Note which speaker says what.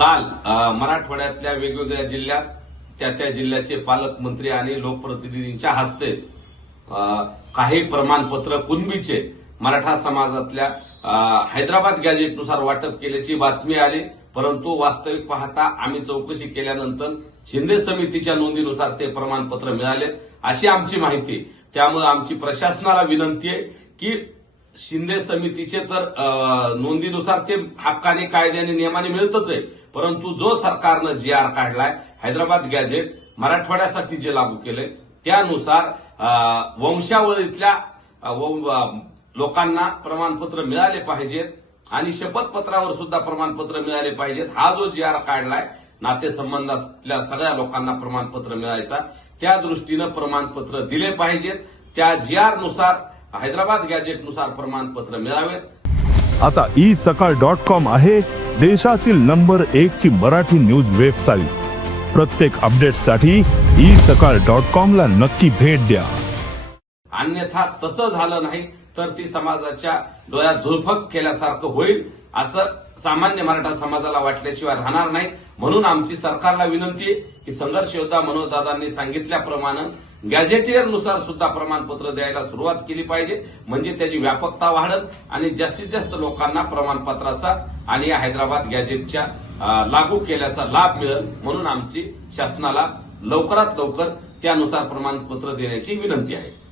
Speaker 1: काल मराठवाड्यातल्या वेगवेगळ्या जिल्ह्यात त्या त्या जिल्ह्याचे पालकमंत्री आणि लोकप्रतिनिधींच्या हस्ते काही प्रमाणपत्र कुणबीचे मराठा समाजातल्या हैदराबाद गॅजेटनुसार वाटप केल्याची बातमी आली परंतु वास्तविक पाहता आम्ही चौकशी केल्यानंतर शिंदे समितीच्या नोंदीनुसार ते प्रमाणपत्र मिळाले अशी आमची माहिती त्यामुळे आमची प्रशासनाला विनंती आहे की शिंदे समितीचे तर नोंदीनुसार ते हक्काने कायद्याने नियमाने मिळतच आहे परंतु जो सरकारनं जी आर काढलाय हैदराबाद गॅजेट मराठवाड्यासाठी जे लागू केले त्यानुसार वंशावळीतल्या लोकांना प्रमाणपत्र मिळाले पाहिजेत आणि शपथपत्रावर सुद्धा प्रमाणपत्र मिळाले पाहिजेत हा जो जी आर काढलाय नातेसंबंधातल्या सगळ्या लोकांना प्रमाणपत्र मिळायचा त्या दृष्टीनं प्रमाणपत्र दिले पाहिजेत त्या जी आर नुसार हैदराबाद नुसार प्रमाणपत्र मिळावे
Speaker 2: आता ई सकाळ डॉट कॉम आहे देशातील नंबर एक ची मराठी न्यूज वेबसाईट प्रत्येक अपडेटसाठी ई सकाळ डॉट कॉम ला नक्की भेट द्या
Speaker 1: अन्यथा तसं झालं नाही तर ती समाजाच्या डोळ्यात धुरफक केल्यासारखं होईल असं सामान्य मराठा समाजाला वाटल्याशिवाय राहणार नाही म्हणून आमची सरकारला विनंती आहे की संघर्ष योद्धा मनोजदादांनी सांगितल्याप्रमाणे गॅझेटियरनुसार सुद्धा प्रमाणपत्र द्यायला सुरुवात केली पाहिजे म्हणजे त्याची व्यापकता वाढत आणि जास्तीत जास्त लोकांना प्रमाणपत्राचा आणि हैदराबाद गॅजेटच्या लागू केल्याचा लाभ मिळेल म्हणून आमची शासनाला लवकरात लवकर त्यानुसार प्रमाणपत्र देण्याची विनंती आहे